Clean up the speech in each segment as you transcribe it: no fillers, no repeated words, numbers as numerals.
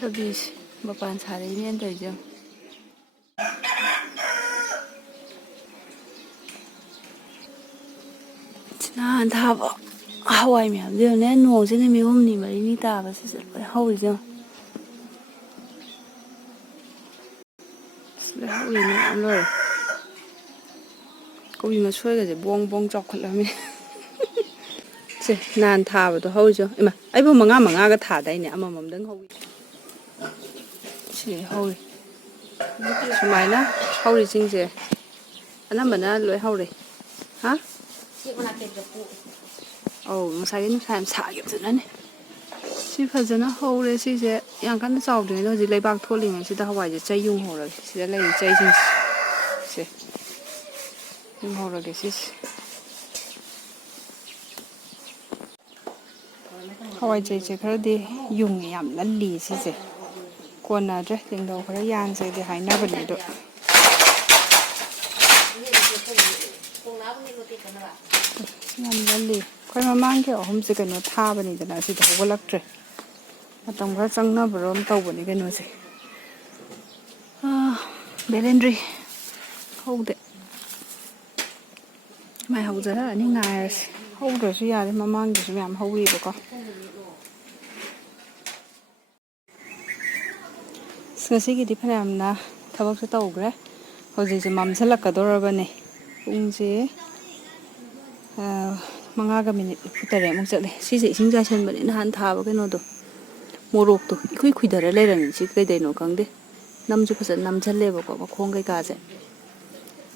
ꯊꯕꯤꯁꯦ ꯃꯄꯥꯟ ꯁꯥꯔꯛꯏꯅꯦꯅ ꯇꯧꯔꯤꯁꯦ. ꯅꯍꯥꯟ ꯊꯥꯕ ꯍꯋꯥꯏ ꯃꯌꯥꯝꯗꯨ ꯌꯦꯡꯉꯨꯅꯦ. ꯅꯣꯡꯁꯦ ꯅꯨꯃꯤꯠ 3-4 ꯇꯥꯕꯁꯤꯗ ꯂꯣꯏ ꯍꯧꯔꯤꯁꯦ. ꯂꯣꯏ ꯍꯧꯔꯤ ꯃꯌꯥꯝ ꯂꯣꯏꯔꯦ. ꯀꯣꯕꯤ ꯃꯁꯣꯏꯒꯁꯦ ꯕꯣꯡ ꯕꯣꯡ ꯆꯥꯎꯈꯠꯂꯝꯃꯤ. ꯁꯦ ꯅꯍꯥꯟ ꯊꯥꯕꯗꯣ ꯍꯧꯔꯤꯁꯦ. ꯏꯃꯥ ꯑꯩꯕꯨ 5 ꯊꯥꯗꯥꯏꯅꯦ. ꯑꯃꯃꯝꯗꯪ ꯍꯧꯋꯤ. ꯁꯤ ꯍꯧꯔꯤ. ꯁꯨꯃꯥꯏꯅ ꯍꯧꯔꯤꯁꯤꯡꯁꯦ ꯑꯅꯝꯕꯅ ꯂꯣꯏ ꯍꯧꯔꯦ. ꯍꯥ? ꯑꯧ ꯉꯁꯥꯏꯒꯤ ꯅꯨꯡꯁꯥ ꯌꯥꯝ ꯁꯥꯈꯤꯕꯗꯨꯅꯅꯦ. ꯁꯤ ꯐꯖꯅ ꯍꯧꯔꯦ. ꯁꯤꯁꯦ ꯌꯥꯝ ꯀꯟꯅ ꯆꯥꯎꯗ꯭ꯔꯤꯉꯩꯗ ꯍꯧꯖꯤꯛ ꯂꯩꯕꯥꯛ ꯊꯣꯛꯂꯤꯉꯩꯁꯤꯗ ꯍꯋꯥꯏꯁꯦ ꯆꯩ ꯌꯨꯡꯍꯧꯔꯒꯦ. ꯁꯤꯗ ꯂꯩꯔꯤ ꯆꯩꯁꯤꯡꯁꯦ. ꯁꯦ ꯌꯨꯡꯍꯧꯔꯒꯦ ꯁꯤꯁꯦ. ꯍꯋꯥꯏ ꯆꯩꯁꯦ ꯈꯔꯗꯤ ꯌꯨꯡꯉꯦ. ꯌꯥꯝ ꯂꯜꯂꯤ ꯁꯤꯁꯦ. ꯀꯣꯟꯅꯗ꯭ꯔꯦ. ꯇꯦꯡꯗꯧ ꯈꯔ ꯌꯥꯟꯁꯦꯗꯤ ꯍꯥꯏꯅꯕꯅꯦ ꯑꯗꯣ. ꯌꯥꯝ ꯂꯜꯂꯤ. ꯑꯩꯈꯣꯏ ꯃꯃꯥꯡꯒꯤ 3ꯁꯦ ꯀꯩꯅꯣ ꯊꯥꯕꯅꯤꯗꯅ ꯑꯁꯤꯗ ꯍꯧꯒꯠꯂꯛꯇ꯭ꯔꯦ. ꯃꯇꯝ ꯈꯔ ꯆꯪꯅꯕꯔꯣ ꯑꯃ ꯇꯧꯕꯅꯤ ꯀꯩꯅꯣꯁꯦ. ꯕꯦꯂꯦꯟꯗ꯭ꯔꯤ ꯍꯧꯗꯦ. ꯃꯥꯏ ꯍꯧꯖꯔꯛꯑꯅꯤ ꯉꯥꯏꯔꯁꯤ. ꯍꯧꯗ꯭ꯔꯁꯨ ꯌꯥꯔꯦ. ꯃꯃꯥꯡꯗꯁꯨ ꯃꯌꯥꯝ ꯍꯧꯔꯤꯕꯀꯣ. ꯉꯁꯤꯒꯤꯗꯤ ꯐꯅꯌꯥꯝꯅ ꯊꯕꯛꯁꯨ ꯇꯧꯈ꯭ꯔꯦ. ꯍꯧꯖꯤꯛꯁꯦ ꯃꯝꯁꯤꯜꯂꯛꯀꯗꯧꯔꯕꯅꯦ. ꯄꯨꯡꯁꯦ 5:40 ꯆꯠꯂꯦ. ꯁꯤꯁꯦ ꯏꯁꯤꯡ ꯆꯥꯏꯁꯟꯕꯅꯦ. ꯅꯍꯥꯟ ꯊꯥꯕ ꯀꯩꯅꯣꯗꯣ ꯃꯣꯔꯣꯛꯇꯣ ꯏꯈꯨꯏ ꯈꯨꯏꯊꯔ ꯂꯩꯔꯝꯃꯤ. ꯁꯤ ꯀꯩꯗꯩꯅꯣ ꯈꯪꯗꯦ. ꯅꯝꯁꯨ ꯐꯖꯅ ꯅꯝꯁꯤꯜꯂꯦꯕꯀꯣ ꯃꯈꯣꯡ ꯀꯩꯀꯥꯁꯦ.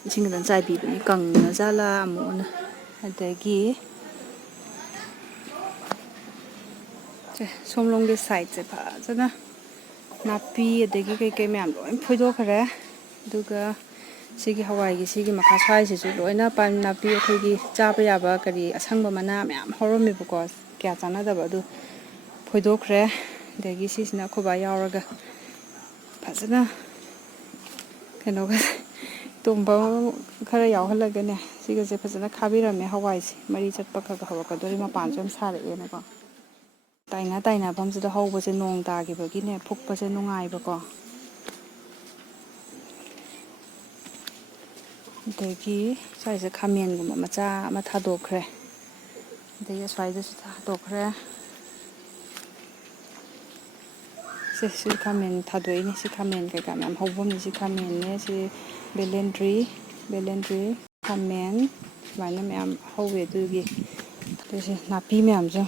ꯏꯁꯤꯡ ꯈꯤꯇꯪ ꯆꯥꯏꯕꯤꯕꯅꯤ. ꯀꯪꯅ ꯖꯥꯠꯂꯥ ꯑꯃꯨꯛꯅ. ꯑꯗꯒꯤ ꯁꯣꯝꯂꯣꯝꯒꯤ ꯁꯥꯏꯠꯁꯦ ꯐꯖꯅ ꯅꯥꯄꯤ ꯑꯗꯒꯤ ꯀꯩꯀꯩ ꯃꯌꯥꯝ ꯂꯣꯏ ꯐꯣꯏꯗꯣꯛꯈ꯭ꯔꯦ. ꯑꯗꯨꯒ ꯁꯤꯒꯤ ꯍꯋꯥꯏꯒꯤ ꯁꯤꯒꯤ ꯃꯈꯥ ꯁ꯭ꯋꯥꯏꯁꯤꯁꯨ ꯂꯣꯏꯅ ꯅꯥꯄꯤ ꯑꯩꯈꯣꯏꯒꯤ ꯆꯥꯕ ꯌꯥꯕ ꯀꯔꯤ ꯑꯁꯪꯕ ꯃꯅꯥ ꯃꯌꯥꯝ ꯍꯧꯔꯝꯃꯦꯕꯀꯣ. ꯀꯌꯥ ꯆꯥꯟꯅꯗꯕ ꯑꯗꯨ ꯐꯣꯏꯗꯣꯛꯈ꯭ꯔꯦ. ꯑꯗꯒꯤ ꯁꯤꯁꯤꯅ ꯑꯩꯈꯣꯏ ꯕꯥ ꯌꯥꯎꯔꯒ ꯐꯖꯅ ꯀꯩꯅꯣꯒ ꯇꯣꯡꯕ ꯈꯔ ꯌꯥꯎꯍꯜꯂꯒꯅꯦ. ꯁꯤꯒꯁꯦ ꯐꯖꯅ ꯈꯥꯕꯤꯔꯝꯃꯦ. ꯍꯋꯥꯏꯁꯦ ꯃꯔꯤ ꯆꯠꯄ ꯈꯔ ꯍꯧꯔꯛꯀꯗꯧꯔꯤ. ꯃꯄꯥꯟꯁꯨ ꯌꯥꯝ ꯁꯥꯔꯛꯑꯦꯅꯀꯣ. ꯇꯥꯏꯅꯐꯝꯁꯤꯗ ꯍꯧꯕꯁꯦ ꯅꯣꯡ ꯇꯥꯈꯤꯕꯒꯤꯅꯦ ꯐꯨꯛꯄꯁꯦ ꯅꯨꯡꯉꯥꯏꯕꯀꯣ. ꯑꯗꯒꯤ ꯁ꯭ꯋꯥꯏꯁꯦ ꯈꯥꯃꯦꯟꯒꯨꯝꯕ ꯃꯆꯥ ꯑꯃ ꯊꯥꯗꯣꯛꯈ꯭ꯔꯦ. ꯑꯗꯒꯤ ꯑꯁ꯭ꯋꯥꯏꯗꯁꯨ ꯊꯥꯗꯣꯛꯈ꯭ꯔꯦ. ꯁꯤ ꯈꯥꯃꯦꯟ ꯊꯥꯗꯣꯛꯏꯅꯦ. ꯁꯤ ꯈꯥꯃꯦꯟ ꯀꯩꯀꯥ ꯃꯌꯥꯝ ꯍꯧꯐꯝꯅꯤ. ꯁꯤ ꯈꯥꯃꯦꯟꯅꯦ. ꯁꯤ ꯕꯦꯂꯦꯟꯗ꯭ꯔꯤ ꯈꯥꯃꯦꯟ ꯁꯨꯃꯥꯏꯅ ꯃꯌꯥꯝ ꯍꯧꯋꯦ. ꯑꯗꯨꯒꯤ ꯑꯗꯨꯁꯦ ꯅꯥꯄꯤ ꯃꯌꯥꯝꯁꯦ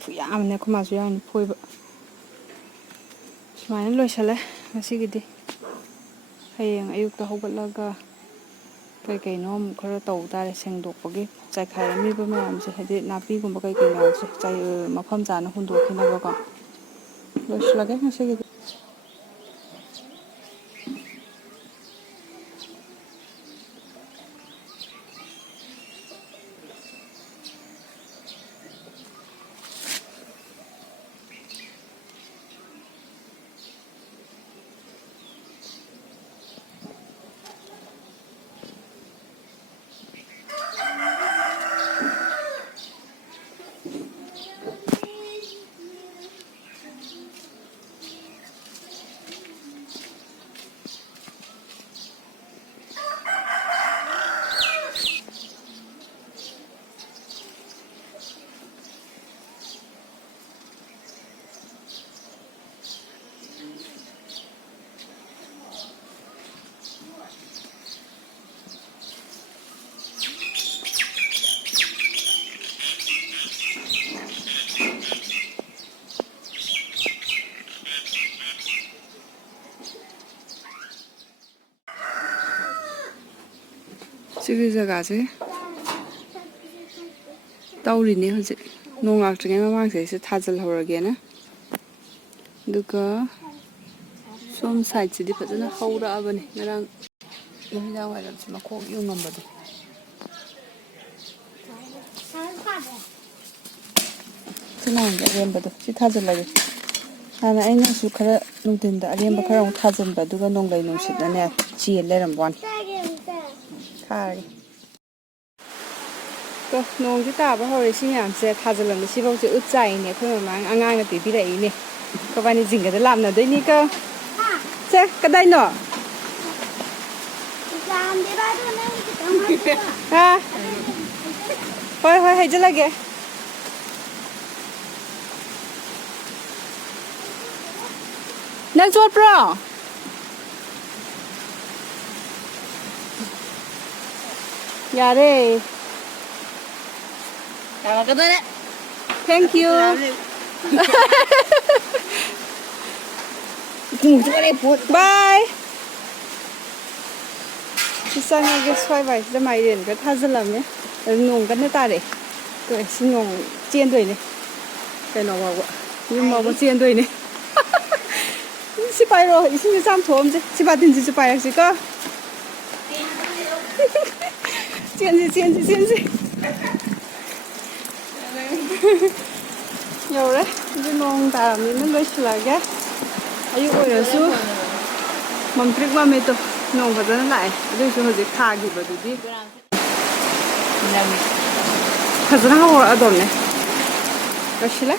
ꯈꯨꯌꯥꯝꯅꯦ. ꯑꯩꯈꯣꯏ ꯃꯥꯁꯨ ꯌꯥꯎꯅꯤ ꯐꯣꯏꯕ. ꯁꯨꯃꯥꯏꯅ ꯂꯣꯏꯁꯤꯜꯂꯦ ꯉꯁꯤꯒꯤꯗꯤ. ꯍꯌꯦꯡ ꯑꯌꯨꯛꯇ ꯍꯧꯒꯠꯂꯒ ꯀꯩꯅꯣ ꯑꯃꯨꯛ ꯈꯔ ꯇꯧ ꯇꯥꯔꯦ. ꯁꯦꯡꯗꯣꯛꯄꯒꯤ ꯆꯥꯏꯈꯥꯏꯔꯝꯃꯤꯕ ꯃꯌꯥꯝꯁꯦ. ꯍꯥꯏꯗꯤ ꯅꯥꯄꯤꯒꯨꯝꯕ ꯀꯩꯀꯩ ꯃꯌꯥꯝꯁꯦ ꯃꯐꯝ ꯆꯥꯅ ꯍꯨꯟꯗꯣꯛꯈꯤꯅꯕꯀꯣ. ꯂꯣꯏꯁꯤꯜꯂꯒꯦ ꯉꯁꯤꯒꯤꯗꯤ. ꯁꯤꯒꯤ ꯖꯒꯥꯁꯦ ꯇꯧꯔꯤꯅꯦ ꯍꯧꯖꯤꯛ. ꯅꯣꯡ ꯂꯥꯛꯇ꯭ꯔꯤꯉꯩ ꯃꯃꯥꯡꯁꯤꯗꯩꯁꯦ ꯊꯥꯖꯤꯜꯍꯧꯔꯒꯦꯅ. ꯑꯗꯨꯒ ꯁꯣꯝ ꯁꯥꯏꯠꯁꯤꯗꯤ ꯐꯖꯅ ꯍꯧꯔꯛꯑꯕꯅꯤ. ꯉꯔꯥꯡ ꯅꯨꯃꯤꯗꯥꯡ ꯋꯥꯏꯔꯝꯁꯦ ꯃꯈꯣꯡ ꯌꯨꯡꯉꯝꯕꯗꯣ. ꯁꯤ ꯅꯍꯥꯟꯒꯤ ꯑꯔꯦꯝꯕꯗꯣ ꯁꯤ ꯊꯥꯖꯤꯜꯂꯒꯦ. ꯍꯥꯟꯅ ꯑꯩꯅꯁꯨ ꯈꯔ ꯅꯨꯡꯊꯤꯟꯗ ꯑꯔꯦꯝꯕ ꯈꯔ ꯑꯃꯨꯛ ꯊꯥꯖꯤꯟꯕ. ꯑꯗꯨꯒ ꯅꯣꯡꯂꯩ ꯅꯨꯡꯁꯤꯠꯅꯅꯦ ꯆꯦꯜ ꯂꯩꯔꯝꯕ ꯋꯥꯅꯤ. ꯊꯥꯔꯒꯦ. ꯅꯣꯡꯁꯦ ꯇꯥꯕ ꯍꯧꯔꯦ. ꯁꯤ ꯃꯌꯥꯝꯁꯦ ꯊꯥꯖꯤꯜꯂꯝꯃꯤ. ꯁꯤꯐꯧꯁꯦ ꯎꯠ ꯆꯥꯏꯅꯦ. ꯑꯩꯈꯣꯏ ꯃꯃꯥꯡ ꯑꯉꯥꯡꯅ ꯄꯤꯕꯤꯔꯛꯏꯅꯦ. Kabani jingga de lamna doi ni ka. Se kadai no. Ha. Hoi hoi hai lagi. Nang chot pro. Yare. Thank you. Bye. Isa nga ge swai bai da mai ren ka thajalam ne. Nong kan ta re. To si nong chien doi ne. Kai no wa wa. Yum ma ba chien doi ne. Si pai ro, isin sam thom je. Si ba tin ji pai si ka. Chien ji. Nhiều đấy, cái nông tạm thì nó lấy là cái, ai ôi là số, mầm trích mà mấy tổ, nông vật nó lại, đây số hơi khá gì vậy đi, thật ra họ ở đâu này, có gì đấy.